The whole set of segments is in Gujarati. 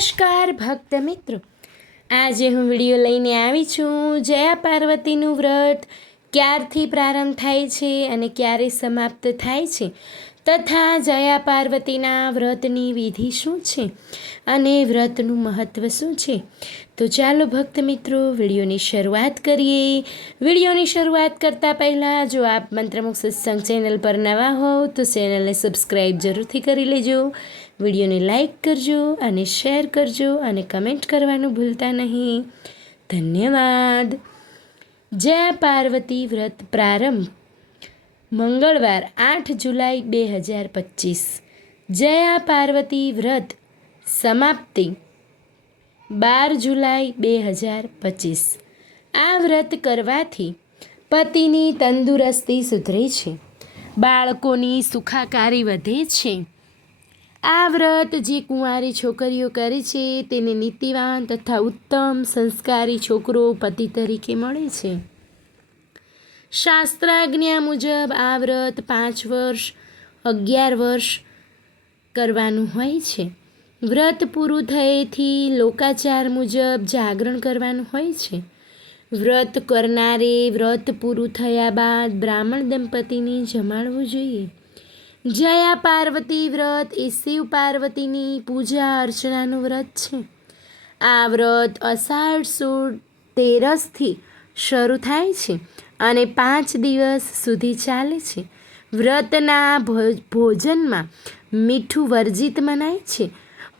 નમસ્કાર ભક્ત મિત્રો, આજે હું વિડીયો લઈને આવી છું જયા પાર્વતીનું વ્રત ક્યારથી પ્રારંભ થાય છે અને ક્યારે સમાપ્ત થાય છે તથા જયા પાર્વતીના વ્રતની વિધિ શું છે અને વ્રતનું મહત્ત્વ શું છે। તો ચાલો ભક્ત મિત્રો વિડીયોની શરૂઆત કરીએ। વિડીયોની શરૂઆત કરતાં પહેલાં જો આપ મંત્રમુખ સત્સંગ ચેનલ પર નવા હોવ તો ચેનલને સબસ્ક્રાઈબ જરૂરથી કરી લેજો, વિડીયોને લાઈક કરજો અને શેર કરજો અને કમેન્ટ કરવાનું ભૂલતા નહીં। ધન્યવાદ। જયા પાર્વતી વ્રત પ્રારંભ મંગળવાર 8 જુલાઈ 2025। જયા પાર્વતી વ્રત સમાપ્તિ 12 જુલાઈ 2025। આ વ્રત કરવાથી પતિની તંદુરસ્તી સુધરે છે, બાળકોની સુખાકારી વધે છે। આ વ્રત જે કુંવારી છોકરીઓ કરે છે તેને નીતિવાન તથા ઉત્તમ સંસ્કારી છોકરો પતિ તરીકે મળે છે। શાસ્ત્રાજ્ઞા મુજબ આ વ્રત 5 વર્ષ 11 વર્ષ કરવાનું હોય છે। વ્રત પૂરું થયેથી લોકાચાર મુજબ જાગરણ કરવાનું હોય છે। વ્રત કરનારે વ્રત પૂરું થયા બાદ બ્રાહ્મણ દંપતીને જમાડવું જોઈએ। જયા પાર્વતી વ્રત એ શિવ પાર્વતીની પૂજા અર્ચનાનું વ્રત છે। આ વ્રત અષાઢ સુદ 13થી શરૂ થાય છે અને 5 દિવસ સુધી ચાલે છે। વ્રતના ભોજનમાં મીઠું વર્જિત મનાય છે।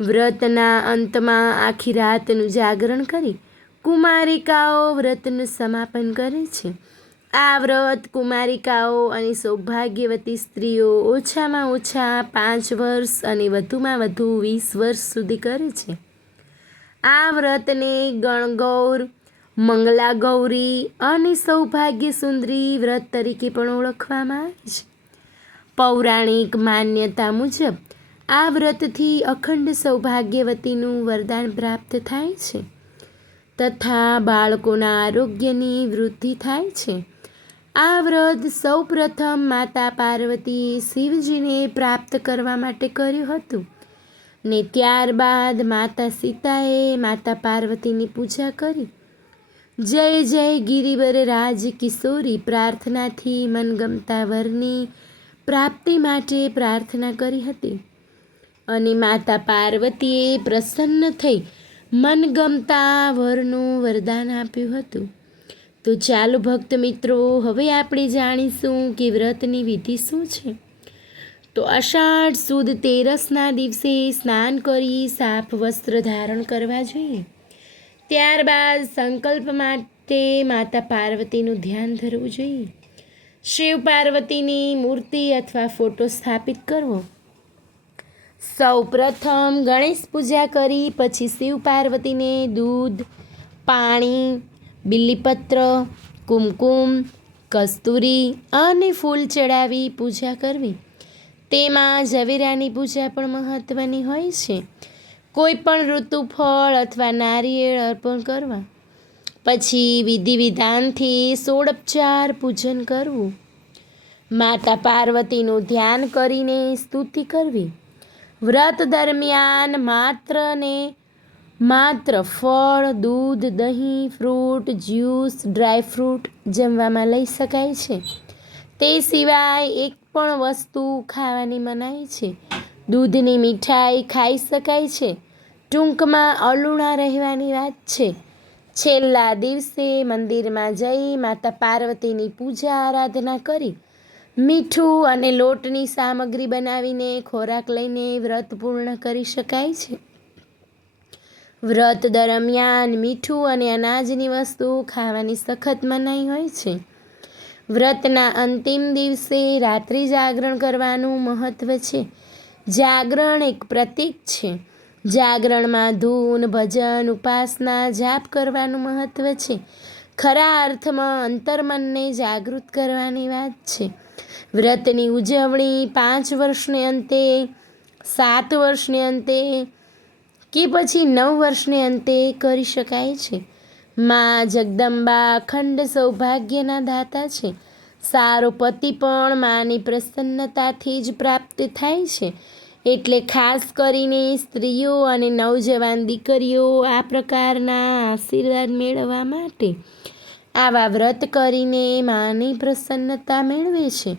વ્રતના અંતમાં આખી રાતનું જાગરણ કરી કુમારિકાઓ વ્રતનું સમાપન કરે છે। આ વ્રત કુમારિકાઓ અને સૌભાગ્યવતી સ્ત્રીઓ ઓછામાં ઓછા 5 વર્ષ અને વધુમાં વધુ 20 વર્ષ સુધી કરે છે। આ વ્રતને ગણગૌર, મંગલા ગૌરી અને સૌભાગ્ય સુંદરી વ્રત તરીકે પણ ઓળખવામાં આવે છે। પૌરાણિક માન્યતા મુજબ આ વ્રતથી અખંડ સૌભાગ્યવતીનું વરદાન પ્રાપ્ત થાય છે તથા બાળકોના આરોગ્યની વૃદ્ધિ થાય છે। આ વ્રત સૌ પ્રથમ માતા પાર્વતીએ શિવજીને પ્રાપ્ત કરવા માટે કર્યું હતું ને ત્યારબાદ માતા સીતાએ માતા પાર્વતીની પૂજા કરી જય જય ગિરિવર રાજ કિશોરી પ્રાર્થનાથી મનગમતા વરની પ્રાપ્તિ માટે પ્રાર્થના કરી હતી અને માતા પાર્વતીએ પ્રસન્ન થઈ મનગમતા વરનું વરદાન આપ્યું હતું। તો ચાલો ભક્ત મિત્રો, હવે આપણે જાણીશું કે વ્રતની વિધિ શું છે। તો અષાઢ સુદ 13ના દિવસે સ્નાન કરી સાફ વસ્ત્ર ધારણ કરવા જોઈએ। ત્યારબાદ સંકલ્પ માટે માતા પાર્વતીનું ધ્યાન ધરવું જોઈએ। શિવ પાર્વતીની મૂર્તિ અથવા ફોટો સ્થાપિત કરવો। સૌ પ્રથમ ગણેશ પૂજા કરી પછી શિવ પાર્વતીને દૂધ, પાણી, બિલીપત્ર, કુમકુમ, કસ્તુરી અને ફૂલ ચડાવી પૂજા કરવી। તેમાં ઝવેરાની પૂજા પણ મહત્ત્વની હોય છે। કોઈ પણ ઋતુફળ અથવા નારિયેળ અર્પણ કરવા, પછી વિધિ વિધાનથી 16 પૂજન કરવું। માતા પાર્વતીનું ધ્યાન કરીને સ્તુતિ કરવી। વ્રત દરમિયાન માત્ર ફળ, દૂધ, દહીં, ફ્રૂટ, જ્યુસ, ડ્રાયફ્રૂટ જમવામાં લઈ શકાય છે। તે સિવાય એક પણ વસ્તુ ખાવાની મનાઈ છે। દૂધની મીઠાઈ ખાઈ શકાય છે। ટૂંકમાં અલુણા રહેવાની વાત છે। છેલ્લા દિવસે મંદિરમાં જઈ માતા પાર્વતીની પૂજા આરાધના કરી મીઠું અને લોટની સામગ્રી બનાવીને ખોરાક લઈને વ્રત પૂર્ણ કરી શકાય છે। વ્રત દરમિયાન મીઠું અને અનાજની વસ્તુ ખાવાની સખત મનાઈ હોય છે। વ્રતના અંતિમ દિવસે રાત્રિ જાગરણ કરવાનું મહત્ત્વ છે। જાગરણ એક પ્રતીક છે। જાગરણમાં ધૂન, ભજન, ઉપાસના, જાપ કરવાનું મહત્ત્વ છે। ખરા અર્થમાં અંતર્મનને જાગૃત કરવાની વાત છે। વ્રતની ઉજવણી 5 વર્ષને અંતે, 7 વર્ષને અંતે કે પછી 9 વર્ષને અંતે કરી શકાય છે। માં જગદંબા અખંડ સૌભાગ્યના દાતા છે। સારો પતિ પણ માની પ્રસન્નતાથી જ પ્રાપ્ત થાય છે। એટલે ખાસ કરીને સ્ત્રીઓ અને નવજવાન દીકરીઓ આ પ્રકારના આશીર્વાદ મેળવવા માટે આવા વ્રત કરીને માની પ્રસન્નતા મેળવે છે.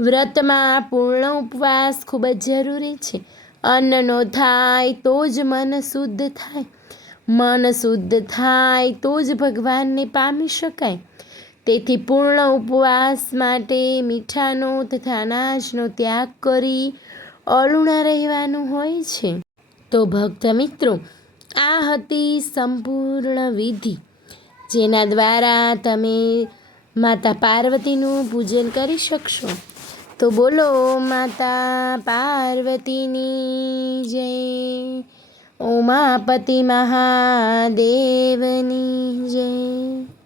વ્રતમાં પૂર્ણ ઉપવાસ ખૂબ જ જરૂરી છે. અન્નનો થાય તો જ મન શુદ્ધ થાય. મન શુદ્ધ થાય તો જ ભગવાનને પામી શકાય. તેથી પૂર્ણ ઉપવાસ માટે મીઠાનો તથા અનાજનો ત્યાગ કરી અલુણા રહેવાનું હોય છે. તો ભક્ત મિત્રો, આ હતી સંપૂર્ણ વિધિ, જેના દ્વારા તમે માતા પાર્વતીનું પૂજન કરી શકશો. તો બોલો માતા પાર્વતીની જય, ઉમાપતિ મહાદેવની જય.